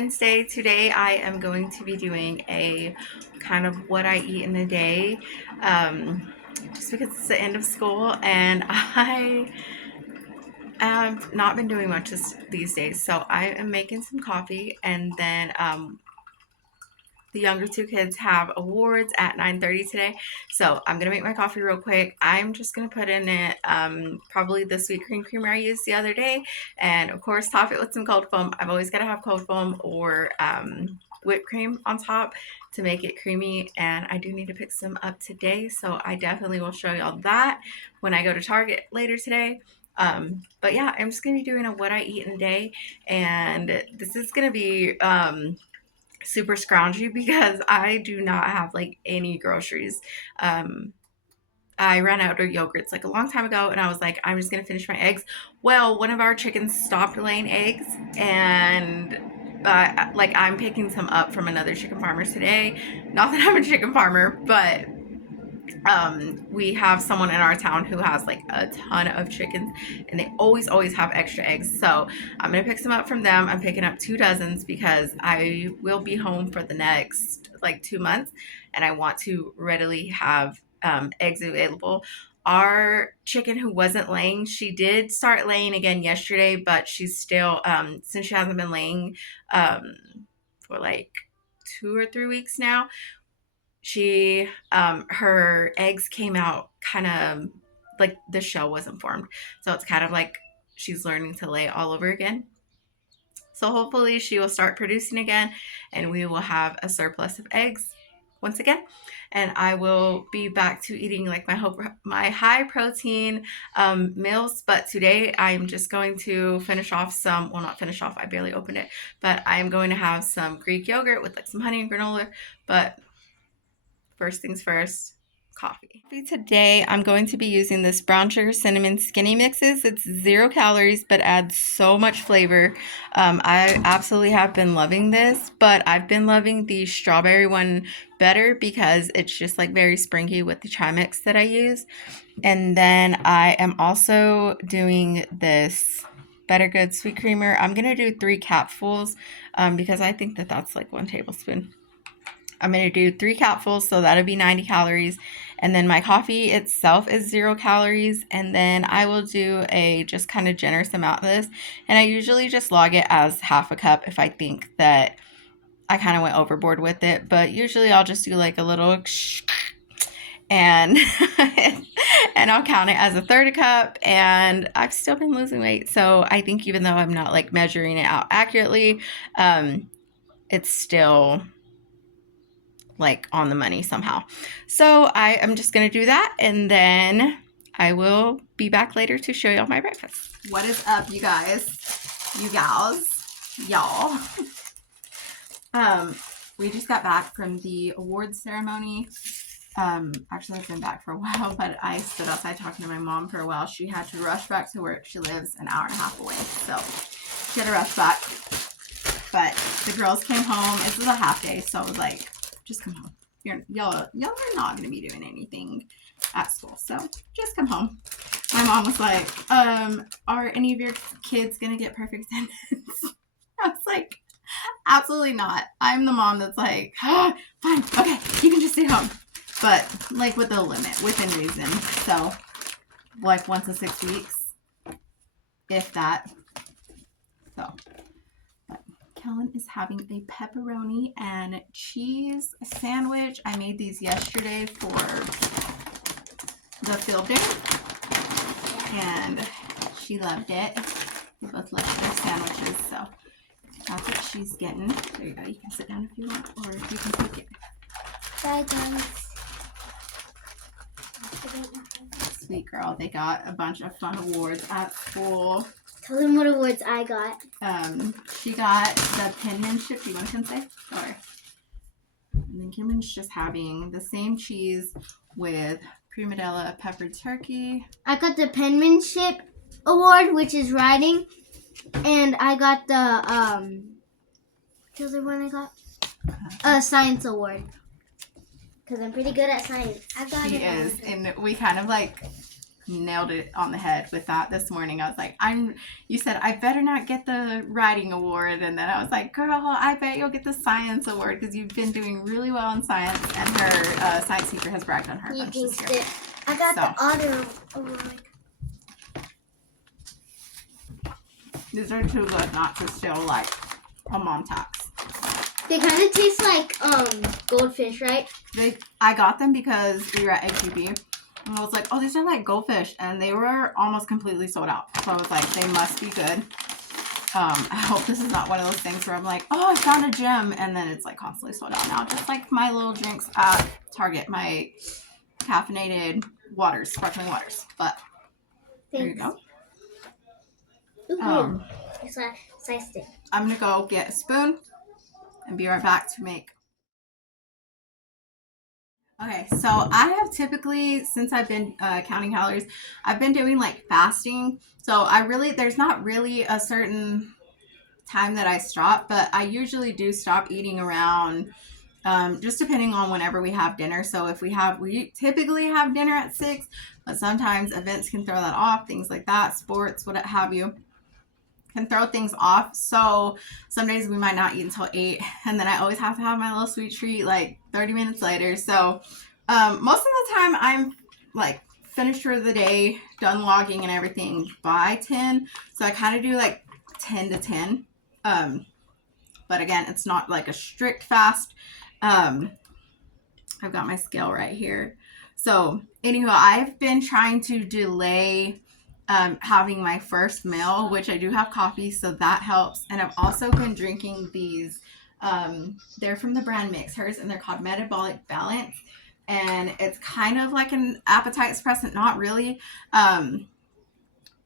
Wednesday. Today I am going to be doing a kind of what I eat in a day, just because it's the end of school and I have not been doing much these days. So I am making some coffee, and then the younger two kids have awards at 9:30 today. So I'm gonna make my coffee real quick. I'm just gonna put in it probably the sweet cream creamer I used the other day, and of course top it with some cold foam. I've always got to have cold foam or whipped cream on top to make it creamy, and I do need to pick some up today, so I definitely will show y'all that when I go to Target later today. But yeah, I'm just gonna be doing a what I eat in a day, and this is gonna be super scroungy because I do not have like any groceries. I ran out of yogurts like a long time ago, and I was like, I'm just gonna finish my eggs. Well, one of our chickens stopped laying eggs, and like I'm picking some up from another chicken farmer today. Not that I'm a chicken farmer, but we have someone in our town who has like a ton of chickens, and they always have extra eggs. So I'm gonna pick some up from them. I'm picking up 2 dozens because I will be home for the next like 2 months, and I want to readily have eggs available. Our chicken who wasn't laying, she did start laying again yesterday, but she's still since she hasn't been laying for like 2 or 3 weeks now, she her eggs came out kind of like the shell wasn't formed, so it's kind of like she's learning to lay all over again. So hopefully she will start producing again, and we will have a surplus of eggs once again, and I will be back to eating like my high protein meals. But today I'm just going to finish off some, well, not finish off, I barely opened it, but I'm going to have some Greek yogurt with like some honey and granola. But first things first, coffee. Today, I'm going to be using this brown sugar cinnamon skinny mixes. It's 0 calories, but adds so much flavor. I absolutely have been loving this, but I've been loving the strawberry one better because it's just like very springy with the chai mix that I use. And then I am also doing this Better Good sweet creamer. I'm going to do 3 capfuls because I think that that's like 1 tablespoon. I'm going to do 3 capfuls, so that'll be 90 calories. And then my coffee itself is 0 calories. And then I will do a just kind of generous amount of this. And I usually just log it as half a cup if I think that I kind of went overboard with it. But usually I'll just do like a little and and I'll count it as a third a cup. And I've still been losing weight. So I think even though I'm not like measuring it out accurately, it's still like on the money somehow. So I am just going to do that, and then I will be back later to show y'all my breakfast. What is up, you guys, you gals, y'all? We just got back from the awards ceremony. Actually I've been back for a while, but I stood outside talking to my mom for a while. She had to rush back to work. She lives an hour and a half away, so she had to rush back. But the girls came home. This was a half day, so I was like, just come home. Y'all are not going to be doing anything at school, so just come home. My mom was like, are any of your kids going to get perfect attendance? I was like, absolutely not. I'm the mom that's like, oh, fine, okay, you can just stay home. But like with a limit, within reason. So like once a 6 weeks, if that. So Kellen is having a pepperoni and cheese sandwich. I made these yesterday for the field day, and she loved it. We both love their sandwiches, so that's what she's getting. There you go. You can sit down if you want, or you can take it. Bye, guys. Sweet girl. They got a bunch of fun awards at school. Tell them what awards I got. She got the penmanship. Do you want to come say? Or and then Kimberly's just having the same cheese with Primadella peppered turkey. I got the penmanship award, which is writing, and I got the the other one I got science award because I'm pretty good at science. I got She it. is, and we kind of like nailed it on the head with that this morning. I was like, you said I better not get the writing award, and then I was like, girl, I bet you'll get the science award because you've been doing really well in science, and her science teacher has bragged on her a bunch this year. I got the other award. These are too good not to steal like a mom tax. They kind of taste like goldfish, right? I got them because we were at AQB, and I was like, oh, these are like goldfish, and they were almost completely sold out. So I was like, they must be good. I hope this is not one of those things where I'm like, oh, I found a gem, and then it's like constantly sold out now. Just like my little drinks at Target, my caffeinated waters, sparkling waters. But there you go. I'm gonna go get a spoon and be right back to make. Okay, so I have typically, since I've been counting calories, I've been doing like fasting. So there's not really a certain time that I stop, but I usually do stop eating around, just depending on whenever we have dinner. So if we typically have dinner at 6, but sometimes events can throw that off, things like that, sports, what have you, can throw things off. So some days we might not eat until 8, and then I always have to have my little sweet treat like 30 minutes later. So most of the time I'm like finished for the day, done logging and everything by 10. So I kind of do like 10 to 10. But again, it's not like a strict fast. I've got my scale right here. So anyhow, I've been trying to delay having my first meal, which I do have coffee, so that helps. And I've also been drinking these. They're from the brand Mixers, and they're called Metabolic Balance. And it's kind of like an appetite suppressant, not really.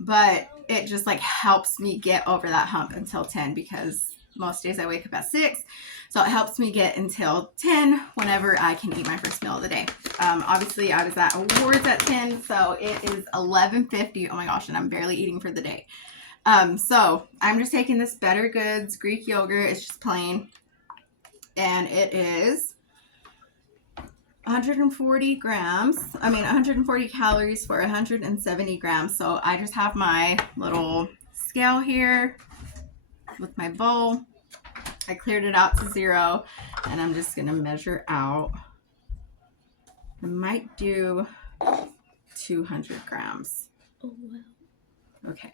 But it just like helps me get over that hump until 10, because most days I wake up at 6. So it helps me get until 10 whenever I can eat my first meal of the day. Obviously, I was at awards at 10, so it is 11:50. Oh my gosh, and I'm barely eating for the day. So I'm just taking this Better Goods Greek yogurt. It's just plain. And it is 140 calories for 170 grams. So I just have my little scale here with my bowl. I cleared it out to 0, and I'm just going to measure out. I might do 200 grams. Oh, wow. Okay.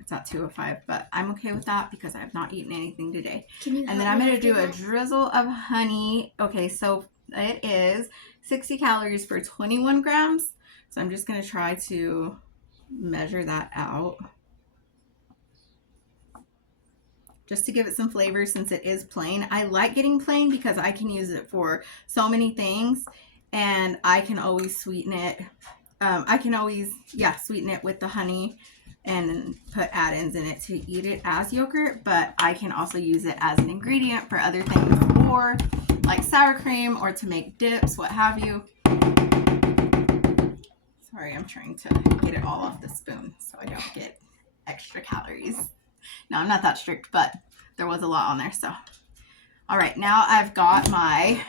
It's at 205, but I'm okay with that because I have not eaten anything today. And then I'm going to do a drizzle of honey. Okay, so it is 60 calories for 21 grams. So I'm just going to try to measure that out, just to give it some flavor since it is plain. I like getting plain because I can use it for so many things, and I can always sweeten it. Sweeten it with the honey and put add-ins in it to eat it as yogurt, but I can also use it as an ingredient for other things, or like sour cream, or to make dips, what have you. Sorry, I'm trying to get it all off the spoon so I don't get extra calories. No, I'm not that strict, but there was a lot on there. So, all right, now I've got my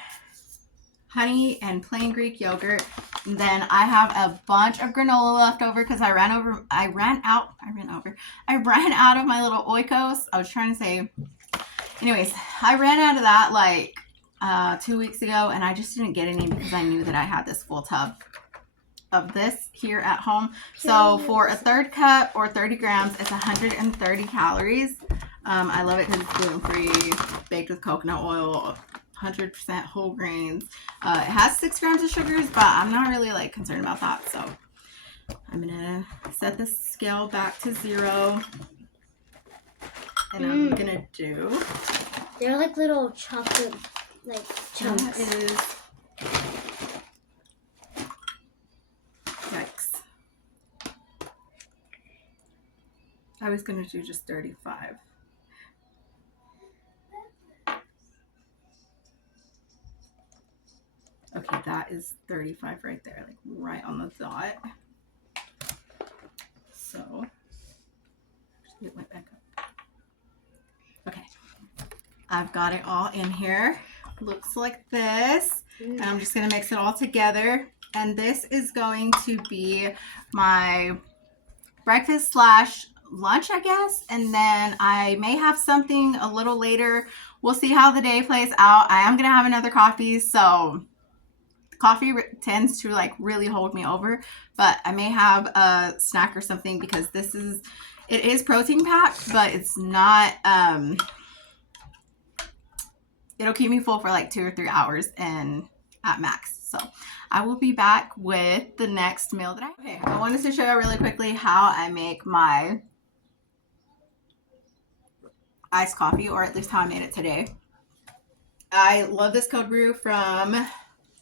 honey and plain Greek yogurt. And then I have a bunch of granola left over because I ran out of my little Oikos. I was trying to say, anyways, I ran out of that like 2 weeks ago, and I just didn't get any because I knew that I had this full tub of this here at home. So for a third cup or 30 grams, it's 130 calories. I love it because it's gluten-free, baked with coconut oil, 100% whole grains. It has 6 grams of sugars, but I'm not really like concerned about that. So I'm gonna set the scale back to 0, and I'm gonna do. They're like little chocolate, like chunks. That is. Yikes. I was gonna do just 35. Okay, that is 35 right there, like right on the dot. So, actually it went back up. Okay, I've got it all in here. Looks like this. And I'm just gonna mix it all together. And this is going to be my breakfast slash lunch, I guess. And then I may have something a little later. We'll see how the day plays out. I am going to have another coffee. So coffee tends to like really hold me over, but I may have a snack or something because it is protein packed, but it's not, it'll keep me full for like 2 or 3 hours and at max. So I will be back with the next meal that okay, I wanted to show you really quickly how I make my iced coffee, or at least how I made it today. I love this cold brew from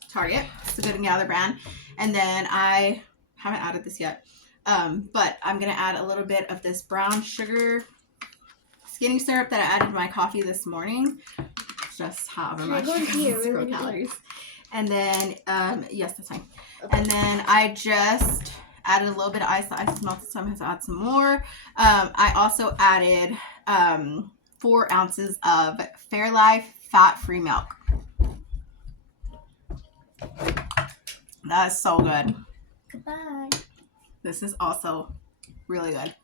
Target. It's a Good and Gather brand. And then I haven't added this yet, but I'm going to add a little bit of this brown sugar skinny syrup that I added to my coffee this morning. Just however much, 0 calories. And then, yes, that's fine. Okay. And then I just added a little bit of ice. The ice is melted, so I'm going to add some more. I also added 4 ounces of Fairlife fat-free milk. That is so good. Goodbye. This is also really good.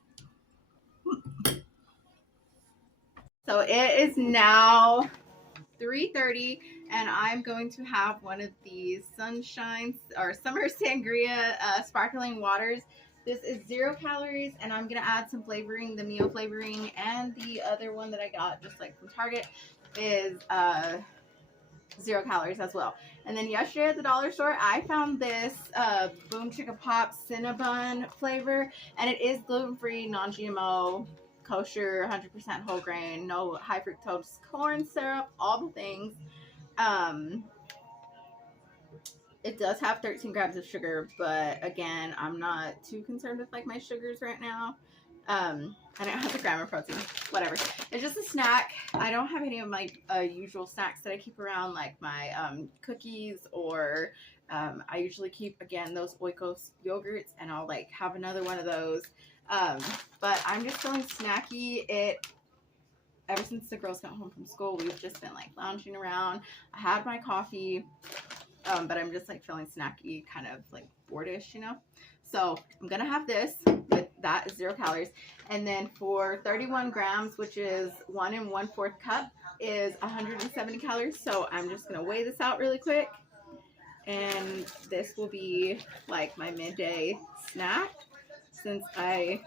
So it is now 3:30, and I'm going to have one of these sunshine or summer sangria sparkling waters. This is 0 calories, and I'm gonna add some flavoring, the Mio flavoring, and the other one that I got just like from Target is 0 calories as well. And then yesterday at the dollar store, I found this Boom Chicka Pop Cinnabon flavor, and it is gluten-free, non-GMO, kosher, 100% whole grain, no high fructose corn syrup, all the things. It does have 13 grams of sugar, but again, I'm not too concerned with like my sugars right now. I don't have a gram of protein, whatever. It's just a snack. I don't have any of my usual snacks that I keep around, like my cookies, or I usually keep, again, those Oikos yogurts, and I'll like have another one of those. But I'm just feeling snacky. Ever since the girls got home from school, we've just been like lounging around. I had my coffee, but I'm just like feeling snacky, kind of like boardish, you know? So I'm gonna have this, but that is 0 calories. And then for 31 grams, which is 1 1/4 cup, is 170 calories. So I'm just gonna weigh this out really quick. And this will be like my midday snack, since I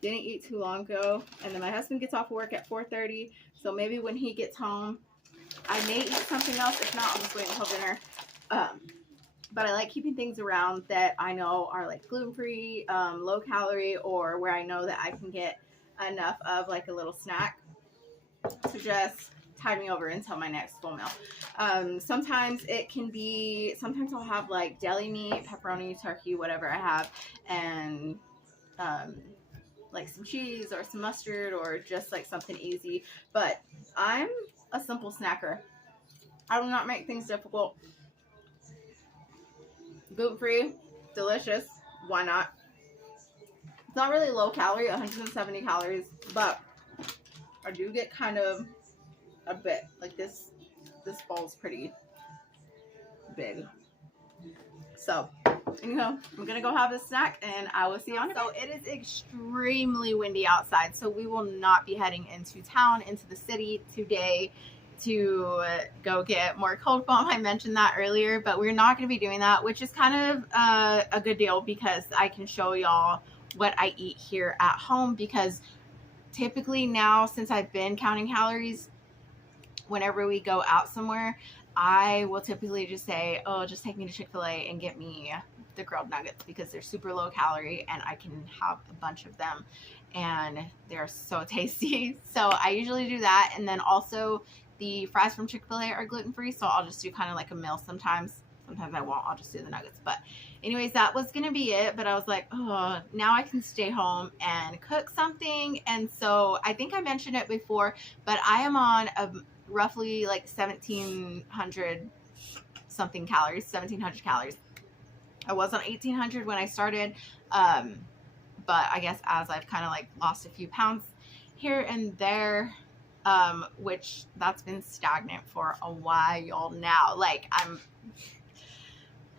didn't eat too long ago. And then my husband gets off work at 4:30. So maybe when he gets home, I may eat something else. If not, I'll just wait until dinner. But I like keeping things around that I know are like gluten-free, low calorie, or where I know that I can get enough of like a little snack to just tide me over until my next full meal. Sometimes I'll have like deli meat, pepperoni, turkey, whatever I have, and like some cheese or some mustard, or just like something easy. But I'm a simple snacker. I will not make things difficult. Gluten-free, delicious. Why not? It's not really low calorie, 170 calories, but I do get kind of a bit like this. This bowl's pretty big. So, anyhow, I'm gonna go have a snack, and I will see you on. So it is extremely windy outside, so we will not be heading into town, into the city today to go get more cold foam. I mentioned that earlier, but we're not going to be doing that, which is kind of a good deal, because I can show y'all what I eat here at home. Because typically now, since I've been counting calories, whenever we go out somewhere, I will typically just say, oh, just take me to Chick-fil-A and get me the grilled nuggets, because they're super low calorie and I can have a bunch of them and they're so tasty. So I usually do that. And then also the fries from Chick-fil-A are gluten-free, so I'll just do kind of like a meal sometimes. Sometimes I won't. I'll just do the nuggets. But anyways, that was going to be it. But I was like, oh, now I can stay home and cook something. And so I think I mentioned it before, but I am on a roughly like 1,700 something calories, 1,700 calories. I was on 1,800 when I started. But I guess as I've kind of like lost a few pounds here and there, which that's been stagnant for a while now. Like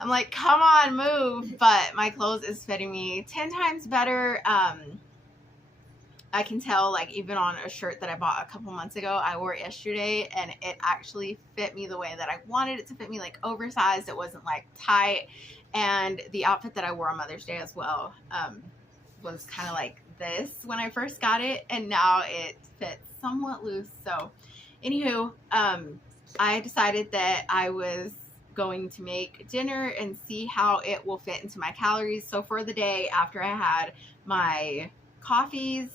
I'm like, come on, move. But my clothes is fitting me 10 times better. I can tell, like, even on a shirt that I bought a couple months ago, I wore it yesterday, and it actually fit me the way that I wanted it to fit me, like oversized. It wasn't like tight. And the outfit that I wore on Mother's Day as well was kind of like this when I first got it, and now it fits somewhat loose. So, anywho, I decided that I was going to make dinner and see how it will fit into my calories. So for the day, after I had my coffees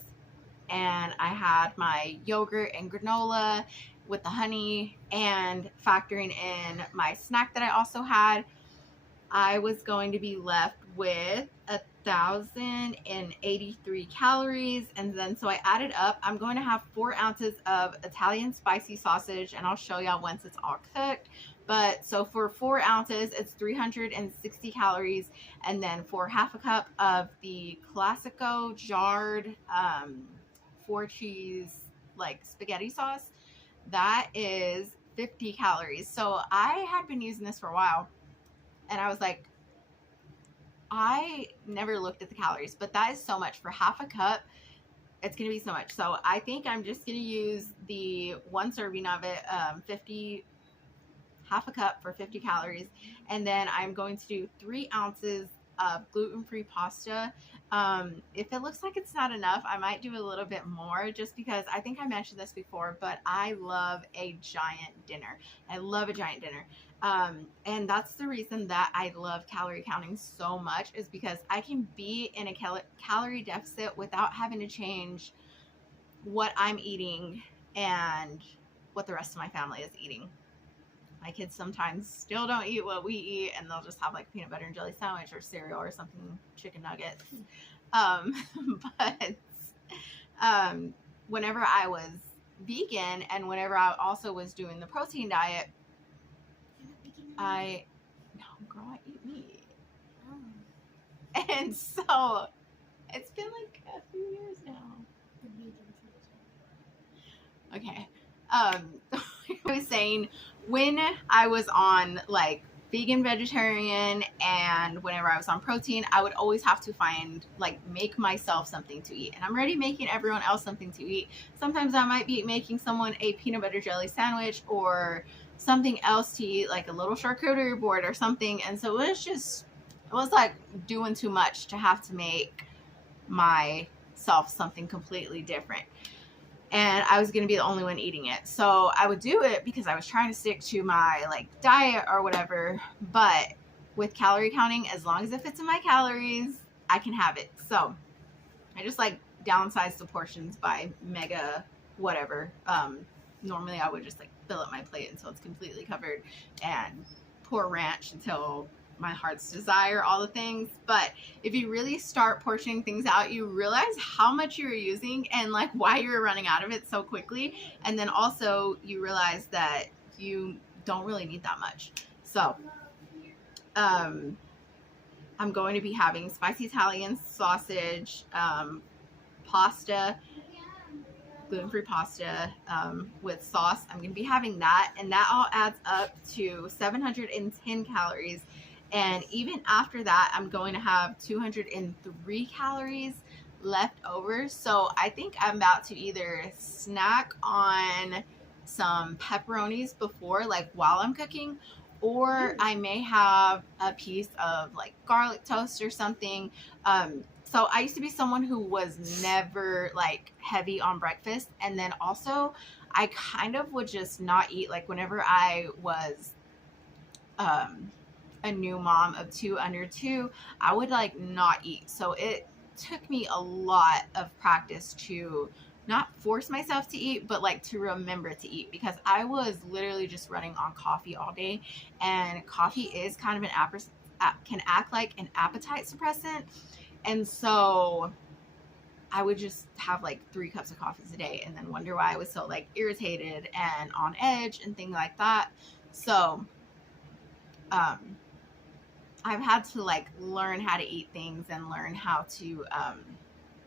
and I had my yogurt and granola with the honey, and factoring in my snack that I also had, I was going to be left with 1,083 calories. And then so I added up, I'm going to have 4 ounces of Italian spicy sausage, and I'll show y'all once it's all cooked. But so for 4 ounces, it's 360 calories. And then for half a cup of the Classico jarred 4-cheese like spaghetti sauce, that is 50 calories. So I had been using this for a while, and I was like, I never looked at the calories, but that is so much for half a cup. It's going to be so much. So I think I'm just going to use the one serving of it, half a cup for 50 calories. And then I'm going to do 3 ounces of gluten-free pasta. If it looks like it's not enough, I might do a little bit more, just because I think I mentioned this before, but I love a giant dinner. I love a giant dinner. And that's the reason that I love calorie counting so much, is because I can be in a calorie deficit without having to change what I'm eating and what the rest of my family is eating. My kids sometimes still don't eat what we eat, and they'll just have like peanut butter and jelly sandwich or cereal or something, chicken nuggets. But whenever I was vegan, and whenever I also was doing the protein diet, no, girl, I eat meat. And so it's been like a few years now. Okay. I was saying, when I was on like vegan, vegetarian, and whenever I was on protein, I would always have to make myself something to eat. And I'm already making everyone else something to eat. Sometimes I might be making someone a peanut butter jelly sandwich or something else to eat, like a little charcuterie board or something. And so it was like doing too much to have to make myself something completely different. And I was going to be the only one eating it. So I would do it because I was trying to stick to my like diet or whatever. But with calorie counting, as long as it fits in my calories, I can have it. So I just like downsized the portions by mega whatever. Normally I would just like fill up my plate until it's completely covered and pour ranch until my heart's desire, all the things. But if you really start portioning things out, you realize how much you're using and like why you're running out of it so quickly. And then also you realize that you don't really need that much. So I'm going to be having spicy Italian sausage, pasta, gluten-free pasta with sauce. I'm going to be having that, and that all adds up to 710 calories. And even after that, I'm going to have 203 calories left over. So I think I'm about to either snack on some pepperonis before, like while I'm cooking, or I may have a piece of like garlic toast or something. So I used to be someone who was never like heavy on breakfast. And then also I kind of would just not eat, like whenever I was a new mom of 2 under 2, I would like not eat. So it took me a lot of practice to not force myself to eat, but like to remember to eat, because I was literally just running on coffee all day, and coffee is kind of can act like an appetite suppressant. And so I would just have like 3 cups of coffee a day and then wonder why I was so like irritated and on edge and things like that. So I've had to like learn how to eat things and learn how to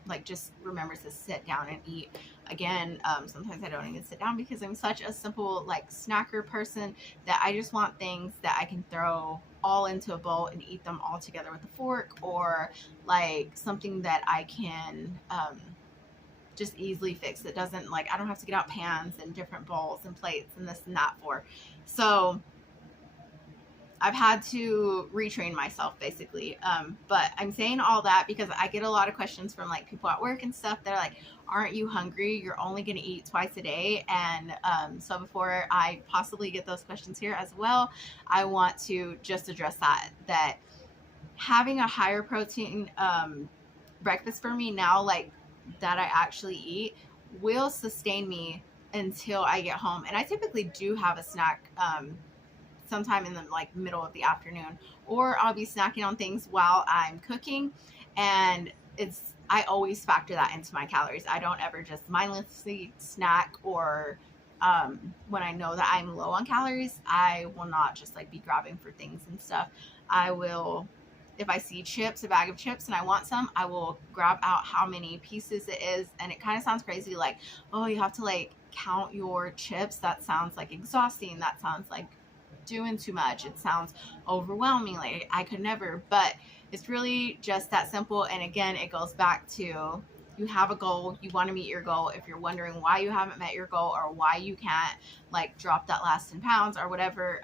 like just remember to sit down and eat. Again, sometimes I don't even sit down because I'm such a simple like snacker person that I just want things that I can throw all into a bowl and eat them all together with a fork, or like something that I can just easily fix. It doesn't, like, I don't have to get out pans and different bowls and plates and this and that for. So I've had to retrain myself basically. But I'm saying all that because I get a lot of questions from like people at work and stuff. They're like, aren't you hungry? You're only going to eat twice a day. And so before I possibly get those questions here as well, I want to just address that having a higher protein breakfast for me now, like that I actually eat, will sustain me until I get home. And I typically do have a snack sometime in the like middle of the afternoon, or I'll be snacking on things while I'm cooking. And I always factor that into my calories. I don't ever just mindlessly snack, or when I know that I'm low on calories, I will not just like be grabbing for things and stuff. I will, if I see chips, a bag of chips, and I want some, I will grab out how many pieces it is. And it kind of sounds crazy, like, oh, you have to like count your chips. That sounds like exhausting. That sounds like doing too much. It sounds overwhelming. Like, I could never. But it's really just that simple. And again, it goes back to, you have a goal, you want to meet your goal. If you're wondering why you haven't met your goal, or why you can't like drop that last 10 pounds or whatever,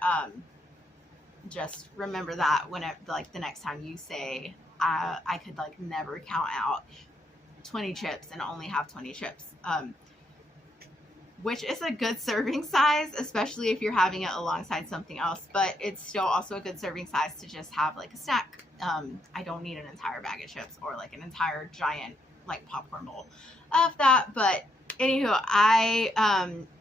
just remember that when it, like the next time you say, I could like never count out 20 chips and only have 20 chips, which is a good serving size, especially if you're having it alongside something else. But it's still also a good serving size to just have like a snack. I don't need an entire bag of chips or like an entire giant like popcorn bowl of that. But anywho, I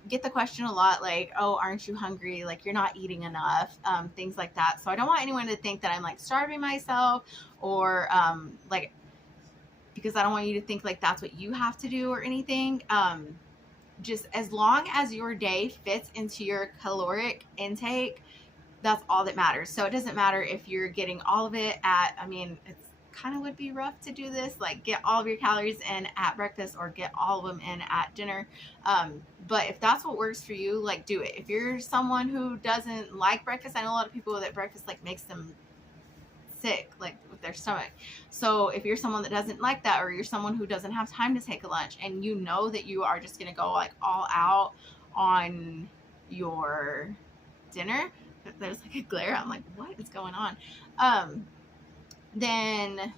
get the question a lot, like, oh, aren't you hungry? Like, you're not eating enough, things like that. So I don't want anyone to think that I'm like starving myself, or like, because I don't want you to think like that's what you have to do or anything. Just as long as your day fits into your caloric intake, that's all that matters. So it doesn't matter if you're getting all of it at, I mean, it's kind of would be rough to do this, like get all of your calories in at breakfast or get all of them in at dinner. But if that's what works for you, like do it. If you're someone who doesn't like breakfast, I know a lot of people that breakfast like makes them sick, like with their stomach. So if you're someone that doesn't like that, or you're someone who doesn't have time to take a lunch, and you know that you are just gonna go like all out on your dinner, there's like a glare, I'm like, what is going on? Then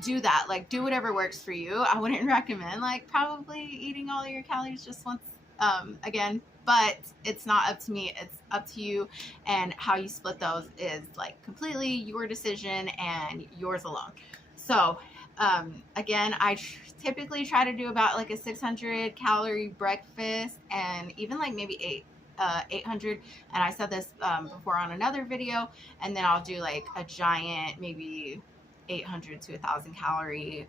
do that. Like, do whatever works for you. I wouldn't recommend like probably eating all of your calories just once again, but it's not up to me, it's up to you. And how you split those is like completely your decision and yours alone. So again, I typically try to do about like a 600 calorie breakfast, and even like maybe 800. And I said this before on another video. And then I'll do like a giant, maybe 800 to 1,000 calorie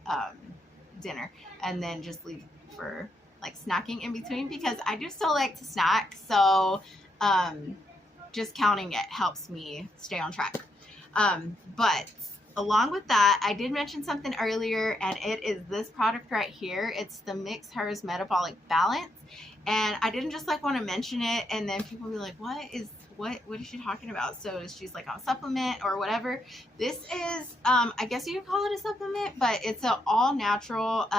dinner, and then just leave for like snacking in between, because I do still like to snack. So just counting it helps me stay on track. But along with that, I did mention something earlier, and it is this product right here. It's the Mix Hers Metabolic Balance. And I didn't just like want to mention it and then people be like, what is she talking about? So she's like on a supplement or whatever. This is I guess you could call it a supplement, but it's an all natural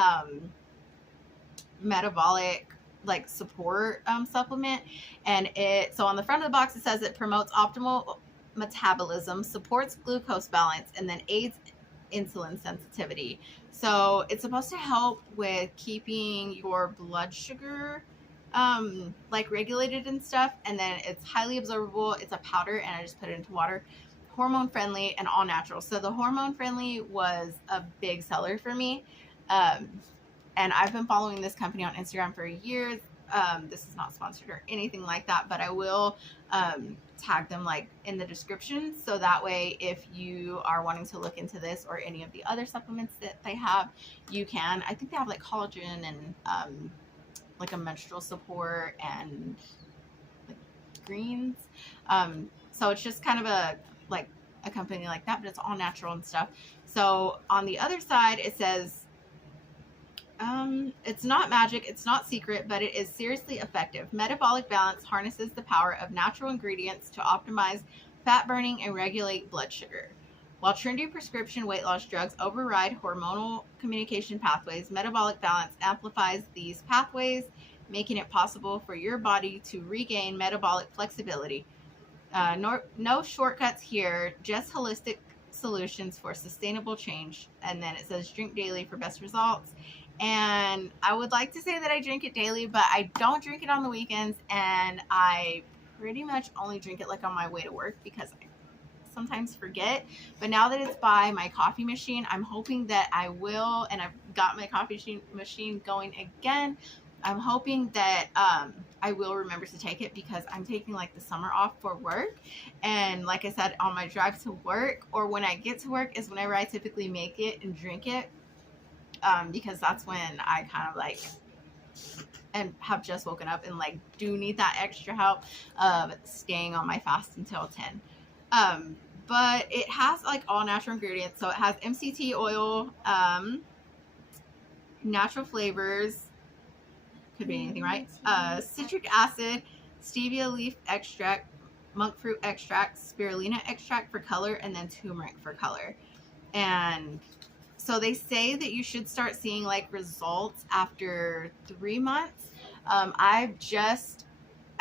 metabolic like support supplement. And so on the front of the box it says it promotes optimal metabolism, supports glucose balance, and then aids insulin sensitivity. So it's supposed to help with keeping your blood sugar like regulated and stuff. And then it's highly absorbable. It's a powder, and I just put it into water. Hormone friendly and all natural. So the hormone friendly was a big seller for me. And I've been following this company on Instagram for years. This is not sponsored or anything like that, but I will tag them like in the description. So that way, if you are wanting to look into this or any of the other supplements that they have, you can. I think they have like collagen and like a menstrual support and like greens. So it's just kind of a company like that, but it's all natural and stuff. So on the other side, it says, it's not magic, it's not secret, but it is seriously effective. Metabolic balance harnesses the power of natural ingredients to optimize fat burning, and regulate blood sugar. While trendy prescription weight loss drugs override hormonal communication pathways, metabolic balance amplifies these pathways, making it possible for your body to regain metabolic flexibility. No shortcuts here, just holistic solutions for sustainable change. And then it says drink daily for best results. And I would like to say that I drink it daily, but I don't drink it on the weekends, and I pretty much only drink it like on my way to work because I sometimes forget. But now that it's by my coffee machine, I'm hoping that I will, and I've got my coffee machine going again. I'm hoping that I will remember to take it because I'm taking like the summer off for work. And like I said, on my drive to work or when I get to work is whenever I typically make it and drink it, because that's when I kind of like and have just woken up and like do need that extra help of staying on my fast until 10. But it has like all natural ingredients. So it has MCT oil, natural flavors, could be anything, right? Citric acid, stevia leaf extract, monk fruit extract, spirulina extract for color, and then turmeric for color. And so they say that you should start seeing like results after 3 months. I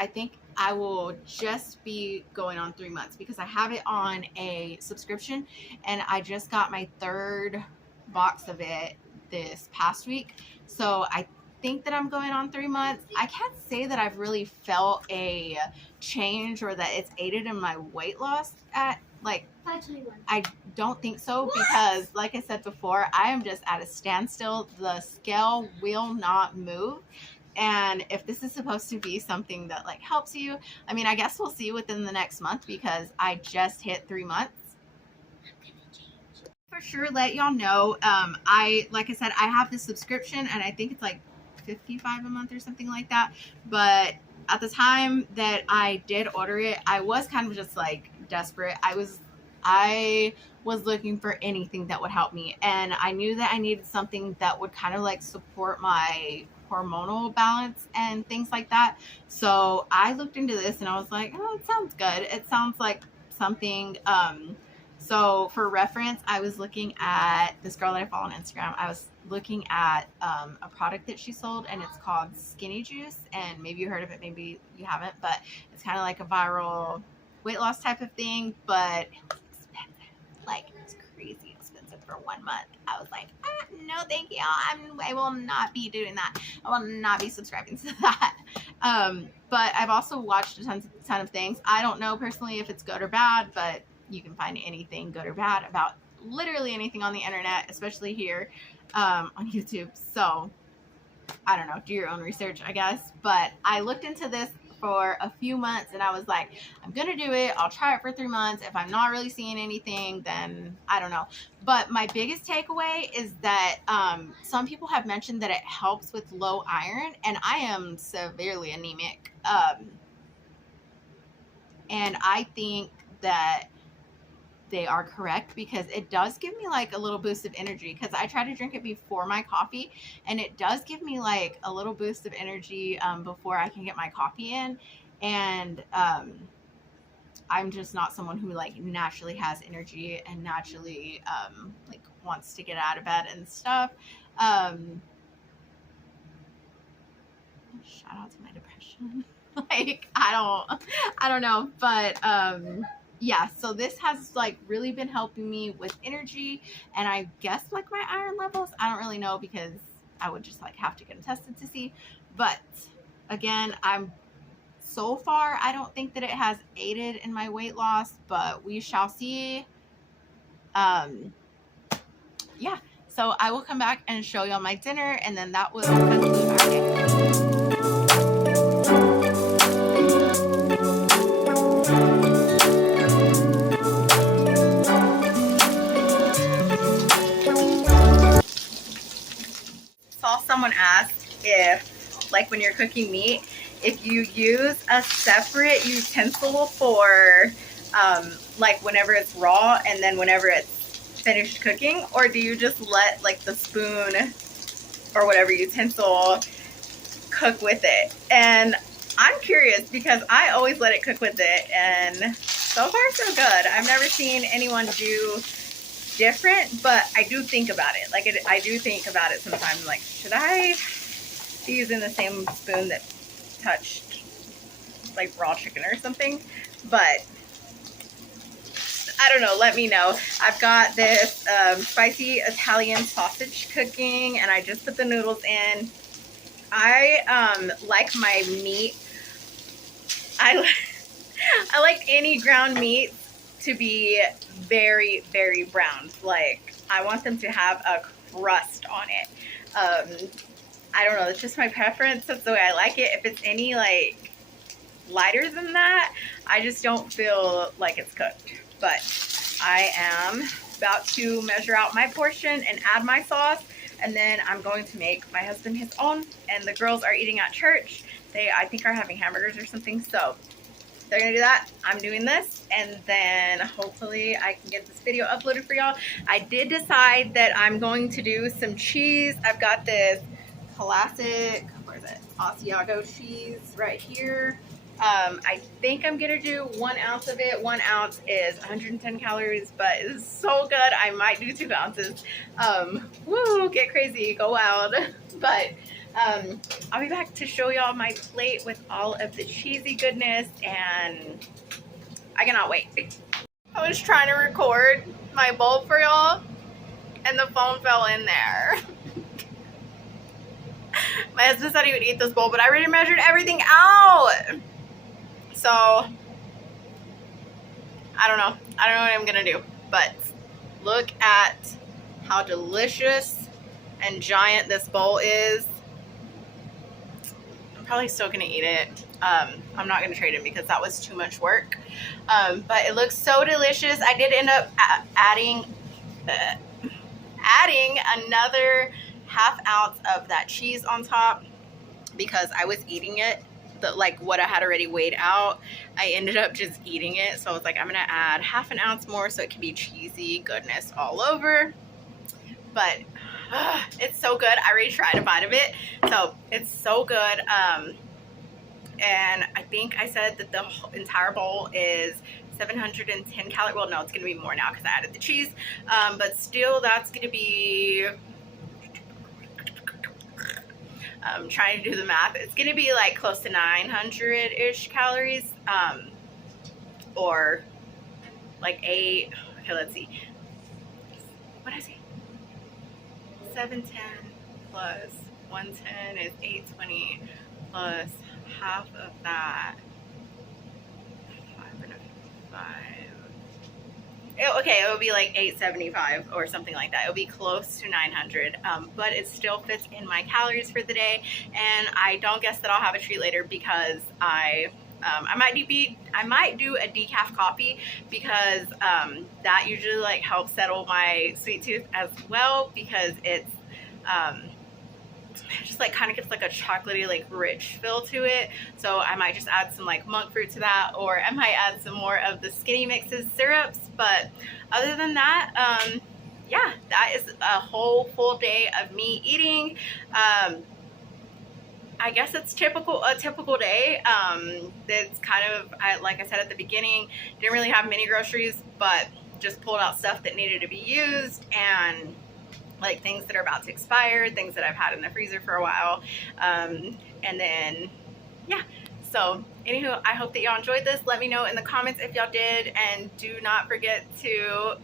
think I will just be going on 3 months because I have it on a subscription, and I just got my 3rd box of it this past week. So I think that I'm going on 3 months. I can't say that I've really felt a change or that it's aided in my weight loss at like, I don't think so because like I said before, I am just at a standstill. The scale will not move. And if this is supposed to be something that like helps you, I mean, I guess we'll see within the next month because I just hit 3 months. For sure, let y'all know. Like I said, I have this subscription and I think it's like $55 a month or something like that. But at the time that I did order it, I was kind of just like desperate. I was looking for anything that would help me, and I knew that I needed something that would kind of like support my hormonal balance and things like that. So I looked into this and I was like, oh, it sounds good. It sounds like something. So for reference, I was looking at this girl that I follow on Instagram. I was looking at a product that she sold, and it's called Skinny Juice. And maybe you heard of it, maybe you haven't, but it's kind of like a viral weight loss type of thing, but it's expensive. Like, it's crazy expensive for 1 month. I was like, no, thank you. I will not be doing that. I will not be subscribing to that. But I've also watched a ton of things. I don't know personally if it's good or bad, but you can find anything good or bad about literally anything on the internet, especially here on YouTube. So I don't know, do your own research, I guess. But I looked into this for a few months and I was like, I'm gonna do it. I'll try it for 3 months. If I'm not really seeing anything, then I don't know. But my biggest takeaway is that some people have mentioned that it helps with low iron, and I am severely anemic. And I think that they are correct because it does give me like a little boost of energy, because I try to drink it before my coffee, and it does give me like a little boost of energy before I can get my coffee in. And I'm just not someone who like naturally has energy and naturally like wants to get out of bed and stuff. Shout out to my depression. Like, I don't know, but yeah, so this has like really been helping me with energy, and I guess like my iron levels. I don't really know because I would just like have to get them tested to see. But again, so far I don't think that it has aided in my weight loss, but we shall see. Yeah, so I will come back and show y'all my dinner, and then that will conclude our day. Saw someone ask if, like when you're cooking meat, if you use a separate utensil for like whenever it's raw and then whenever it's finished cooking, or do you just let like the spoon or whatever utensil cook with it? And I'm curious because I always let it cook with it, and So far, so good. I've never seen anyone do different, but I do think about it. Like, I do think about it sometimes. Like, should I be using the same spoon that touched, like, raw chicken or something? But I don't know. Let me know. I've got this spicy Italian sausage cooking, and I just put the noodles in. I like my meat. I like any ground meat to be very, very brown. Like, I want them to have a crust on it. I don't know. It's just my preference. That's the way I like it. If it's any, like, lighter than that, I just don't feel like it's cooked. But I am about to measure out my portion and add my sauce. And then I'm going to make my husband his own. And the girls are eating at church. They, I think, are having hamburgers or something. So they're gonna do that. I'm doing this, and then hopefully I can get this video uploaded for y'all. I did decide that I'm going to do some cheese. I've got this classic, where is it? Asiago cheese right here. I think I'm gonna do 1 ounce of it. 1 ounce is 110 calories, but it's so good. I might do 2 ounces. Woo, get crazy, go wild. But I'll be back to show y'all my plate with all of the cheesy goodness, and I cannot wait. I was trying to record my bowl for y'all, and the phone fell in there. My husband said he would eat this bowl, but I already measured everything out. So, I don't know. I don't know what I'm gonna do, but look at how delicious and giant this bowl is. I'm probably still gonna eat it. I'm not gonna trade it because that was too much work. But it looks so delicious. I did end up adding another ½ ounce of that cheese on top because I was eating it, like what I had already weighed out. I ended up just eating it, so I was like, I'm gonna add ½ ounce more so it can be cheesy goodness all over. But it's so good. I already tried a bite of it, so it's so good. And I think I said that the entire bowl is 710 calories. Well, no, it's gonna be more now because I added the cheese. But still, that's gonna be, trying to do the math, it's gonna be like close to 900-ish calories, or like 8. Okay, let's see. What did I say? 710 plus 110 is 820 plus half of that. 5 and 5. Okay, it would be like 875 or something like that. It would be close to 900, but it still fits in my calories for the day. And I don't guess that I'll have a treat later because I might do a decaf coffee because that usually like helps settle my sweet tooth as well, because it's just like kind of gives like a chocolatey, like rich feel to it. So I might just add some like monk fruit to that, or I might add some more of the Skinny Mixes syrups. But other than that, yeah, that is a whole full day of me eating. I guess it's a typical day. It's kind of, like I said at the beginning, didn't really have many groceries, but just pulled out stuff that needed to be used, and like things that are about to expire, things that I've had in the freezer for a while. And then, yeah. So, anywho, I hope that y'all enjoyed this. Let me know in the comments if y'all did, and do not forget to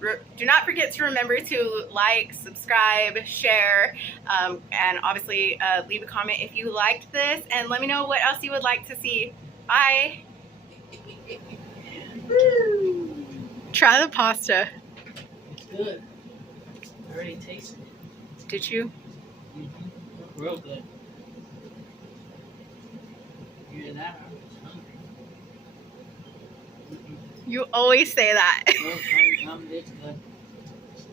remember to like, subscribe, share, and obviously leave a comment if you liked this, and let me know what else you would like to see. Bye. Try the pasta. It's good. I already tasted it. Did you? Mm-hmm. Real good. You hear that? I'm just hungry. You always say that. It's good.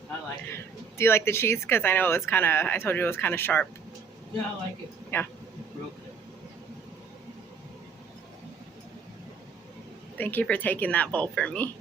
I like it. Do you like the cheese? Because I know it was kind of, I told you it was kind of sharp. Yeah, I like it. Yeah. Real good. Thank you for taking that bowl for me.